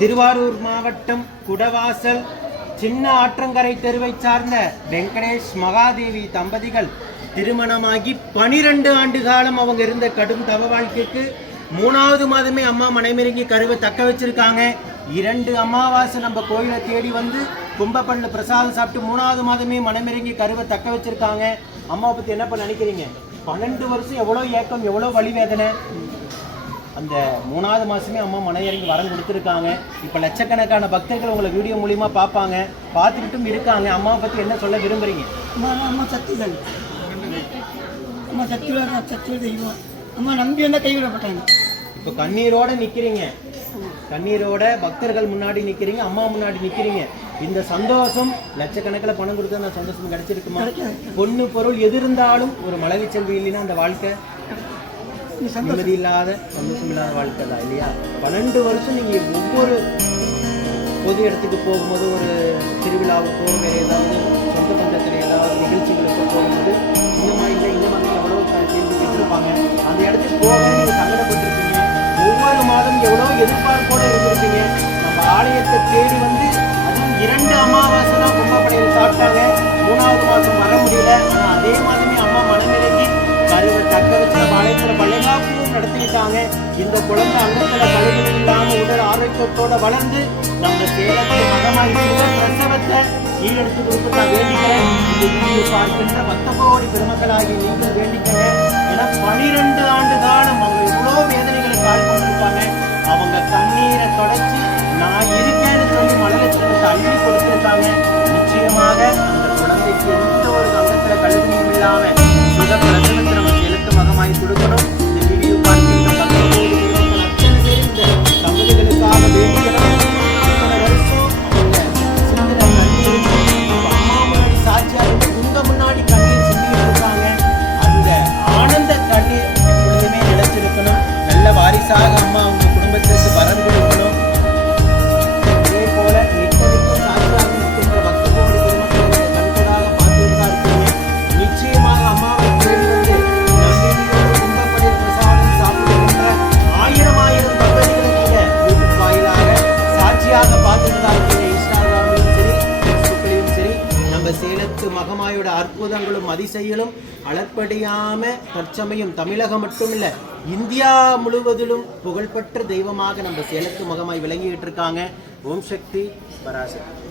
திருவாரூர் மாவட்டம் குடவாசல் சின்ன ஆற்றங்கரை தெருவை சார்ந்த வெங்கடேஷ் மகாதேவி தம்பதிகள் திருமணமாகி பனிரெண்டு ஆண்டு காலம் அவங்க இருந்த கடும் தவ வாழ்க்கைக்கு மூணாவது மாதமே அம்மா மனைமிறங்கி கருவை தக்க வச்சிருக்காங்க. இரண்டு அமாவாசை நம்ம கோயிலை தேடி வந்து கும்பப்பண்ண பிரசாதம் சாப்பிட்டு மூணாவது மாதமே மனமிருங்கி கருவை தக்க வச்சிருக்காங்க. அம்மாவை பத்தி என்ன பண்ண நினைக்கிறீங்க? பன்னெண்டு வருஷம் எவ்வளோ ஏக்கம் எவ்வளோ வலி வேதனை? அந்த மூணாவது மாசமே அம்மா மனையறங்கி வரம் கொடுத்துருக்காங்க. இப்போ லட்சக்கணக்கான பக்தர்கள் உங்களை வீடியோ மூலியமா பார்ப்பாங்க. பார்த்துக்கிட்டும் இருக்காங்க. அம்மாவை பத்தி என்ன சொல்ல விரும்புறீங்க? அம்மா அம்மா சக்திகள். அம்மா சக்திகள் சக்திகள் தெய்வம். அம்மா நம்பி வந்தால் கைவிடப்பட்டாங்க இப்போ கண்ணீரோட நிக்கிறீங்க. கண்ணீரோட பக்தர்கள் முன்னாடி நிக்கிறீங்க. அம்மா முன்னாடி நிக்கிறீங்க. இந்த சந்தோஷம் லட்சக்கணக்கில் பணம் கொடுத்து அந்த சந்தோஷம் கிடைச்சிருக்குமா? பொண்ணு பொருள் எது இருந்தாலும் ஒரு மலவி செல்வி இல்லைன்னா அந்த வாழ்க்கை நிம்மதி இல்லாத சந்தோஷம் இல்லாத வாழ்க்கை தான் இல்லையா? பன்னெண்டு வருஷம் நீங்கள் ஒவ்வொரு பொது இடத்துக்கு போகும்போது ஒரு திருவிழாவுக்கோ வேறு ஏதாவது சொந்த பந்தத்தில் ஏதாவது நிகழ்ச்சிகளுக்கோ போகும்போது இந்த மாதிரி இல்லை இந்த மாதிரி எவ்வளோ சேர்ந்து வச்சுருப்பாங்க அந்த இடத்துக்கு போக நீங்கள் சங்கடப்பட்டிருப்பீங்க. ஒவ்வொரு மாதம் எவ்வளோ எதிர்பார்ப்போடு இந்த குழந்தை அங்கத்துல கலைகள் இல்லாம உடல் ஆரோக்கியத்தோட வளர்ந்து நம்ம சேலத்தை மகமாய் பிரசவத்தை ஈடெடுத்து கொடுத்து நான் வேண்டிக்கிறேன் இந்த வீடியோ பார்க்கின்ற மத்த கோடி பெருமக்களாகி நீங்கள் வேண்டிக்கிறேன் ஏன்னா பனிரெண்டு ஆண்டு காலம் அவங்க இவ்வளோ வேதனைகளுக்கு ஆட்கொண்டிருப்பாங்க அவங்க கண்ணீரை தொடச்சி நான் இருக்கேன்னு சொல்லி மலலட்சணத்தை அள்ளி கொடுத்துருக்காங்க. நிச்சயமாக அந்த குழந்தைக்கு எந்த ஒரு கங்கத்தில் கழுவியும் இல்லாமல் saga, mão. அற்புதங்களும் அதிசயங்களும் அளப்படியாம தற்சமயம் தமிழகம் மட்டும் இல்ல இந்தியா முழுவதிலும் புகழ்பெற்ற தெய்வமாக நம்ம சேலத்து முகமாய் விளங்கிட்டு இருக்காங்க. ஓம் சக்தி பராசக்தி